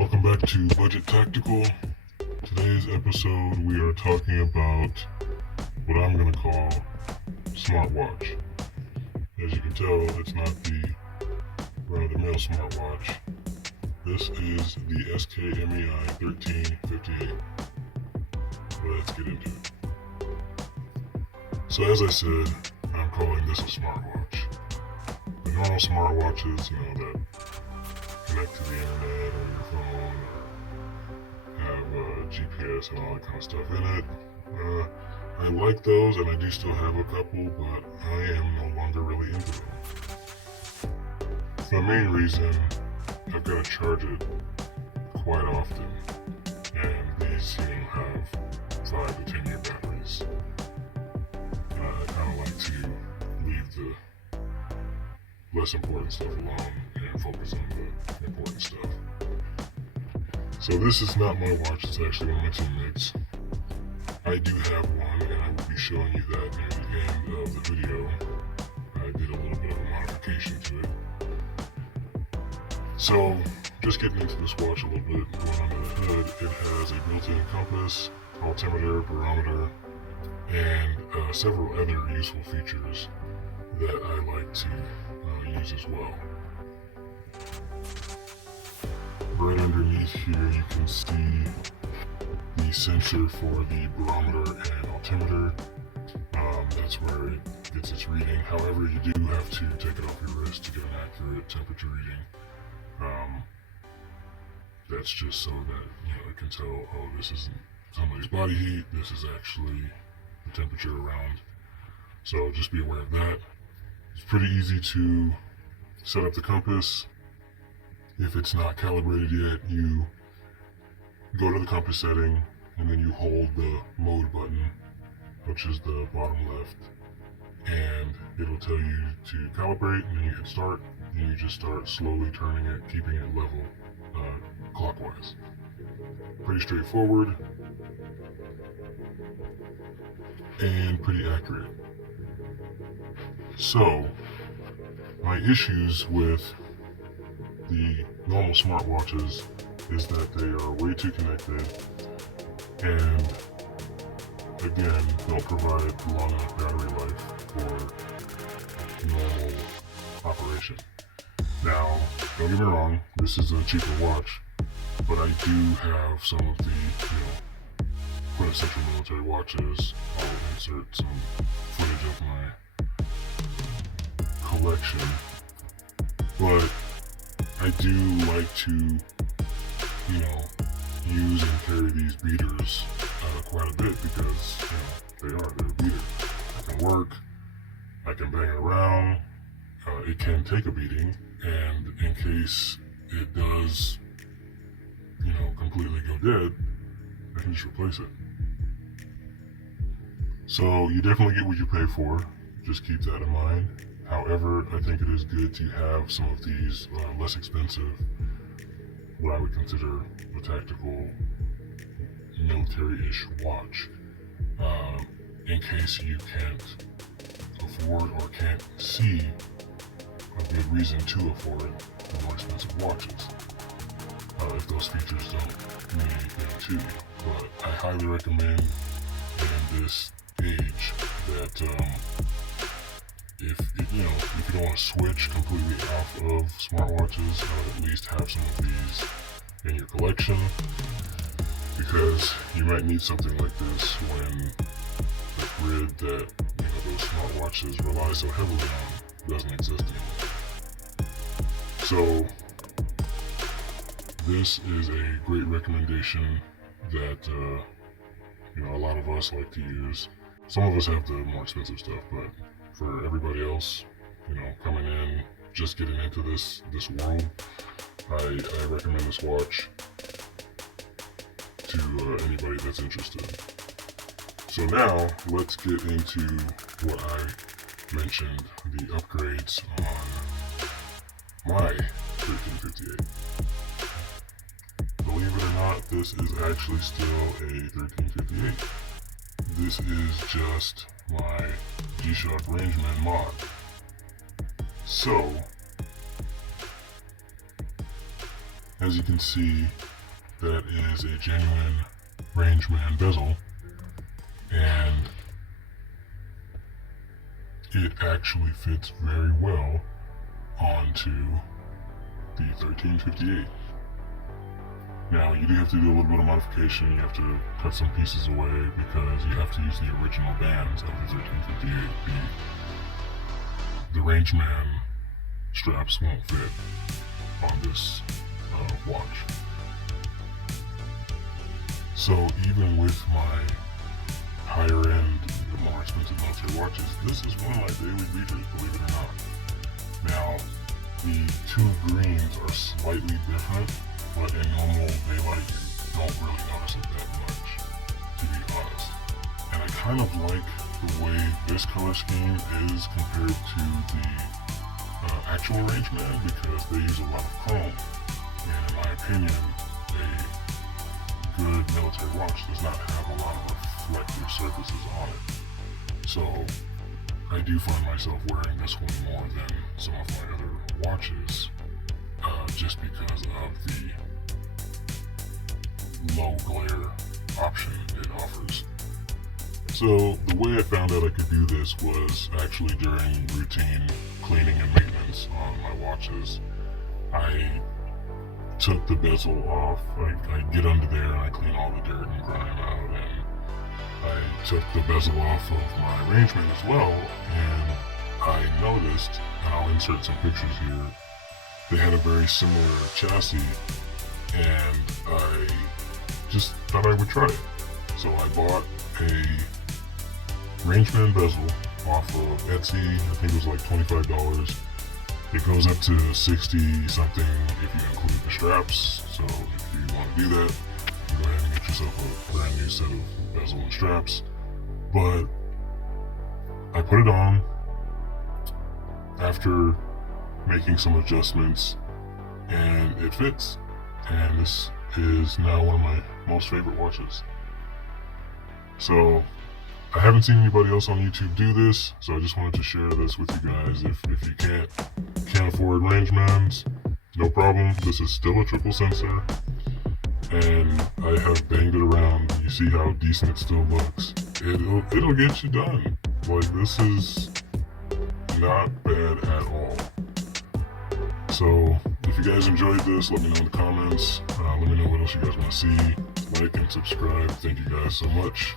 Welcome back to Budget Tactical. Today's episode we are talking about what I'm going to call smartwatch. As you can tell, it's not the run-of-the-mill smartwatch. This is the Skmei 1358. Let's get into it. So as I said, I'm calling this a smartwatch. The normal smartwatches, that connect to the internet or your phone or have GPS and all that kind of stuff in it. I like those, and I do still have a couple, but I am no longer really into them. For the main reason, I've got to charge it quite often, and these have 5 to 10 year batteries. I kind of like to leave the less important stuff alone and focus on the important stuff. So this is not my watch, it's actually one of my teammates. I do have one, and I will be showing you that near the end of the video. I did a little bit of a modification to it. So, just getting into this watch a little bit, going under the hood, it has a built-in compass, altimeter, barometer, and several other useful features that I like to use as well. Right underneath here you can see the sensor for the barometer and altimeter. That's where it gets its reading. However, you do have to take it off your wrist to get an accurate temperature reading. That's just so that it can tell, oh, this isn't somebody's body heat, this is actually the temperature around. So just be aware of that. It's pretty easy to set up the compass. If it's not calibrated yet, you go to the compass setting and then you hold the mode button, which is the bottom left, and it'll tell you to calibrate, and then you hit start, and you just start slowly turning it, keeping it level clockwise. Pretty straightforward and pretty accurate. So, my issues with the normal smartwatches is that they are way too connected, and again, don't provide long enough battery life for normal operation. Now, don't get me wrong, this is a cheaper watch, but I do have some of the, quintessential military watches. I'll insert some footage of my collection, but I do like to, use and carry these beaters quite a bit because, they're a beater. I can work, I can bang it around, it can take a beating, and in case it does, completely go dead, I can just replace it. So you definitely get what you pay for, just keep that in mind. However, I think it is good to have some of these less expensive, what I would consider a tactical, military-ish watch, in case you can't afford or can't see a good reason to afford the more expensive watches, if those features don't mean anything to you. But I highly recommend in this age that if you don't want to switch completely off of smartwatches, at least have some of these in your collection, because you might need something like this when the grid that those smartwatches rely so heavily on doesn't exist anymore. So this is a great recommendation that a lot of us like to use. Some of us have the more expensive stuff, but for everybody else, coming in, just getting into this world, I recommend this watch to anybody that's interested. So now, let's get into what I mentioned, the upgrades on my 1358. Believe it or not, this is actually still a 1358. This is just my G-Shock Rangeman mod. So, as you can see, that is a genuine Rangeman bezel, and it actually fits very well onto the 1358. Now, you do have to do a little bit of modification. You have to cut some pieces away because you have to use the original bands of the 1358. The Rangeman straps won't fit on this watch. So even with my higher end, the more expensive military watches, this is one of my daily breeders, believe it or not. Now, the two greens are slightly different, but in normal daylight, you don't really notice it that much, to be honest. And I kind of like the way this color scheme is compared to the actual Rangeman, because they use a lot of chrome. And in my opinion, a good military watch does not have a lot of reflective surfaces on it. So I do find myself wearing this one more than some of my other watches, just because of the low glare option it offers. So the way I found out I could do this was actually during routine cleaning and maintenance on my watches. I took the bezel off, I get under there and I clean all the dirt and grime out, and I took the bezel off of my Rangeman as well, and I noticed, and I'll insert some pictures here, they had a very similar chassis, and I just thought I would try it. So I bought a Rangeman bezel off of Etsy. I think it was like $25. It goes up to 60 something if you include the straps. So if you want to do that, you go ahead and get yourself a brand new set of bezel and straps. But I put it on after making some adjustments, and it fits. And this is now one of my most favorite watches. So I haven't seen anybody else on YouTube do this, so I just wanted to share this with you guys. If you can't afford Rangemans, no problem. This is still a triple sensor, and I have banged it around. You see how decent it still looks. It'll get you done. Like, this is not bad at all. So if you guys enjoyed this, let me know in the comments. Let me know what else you guys want to see. Like and subscribe. Thank you guys so much.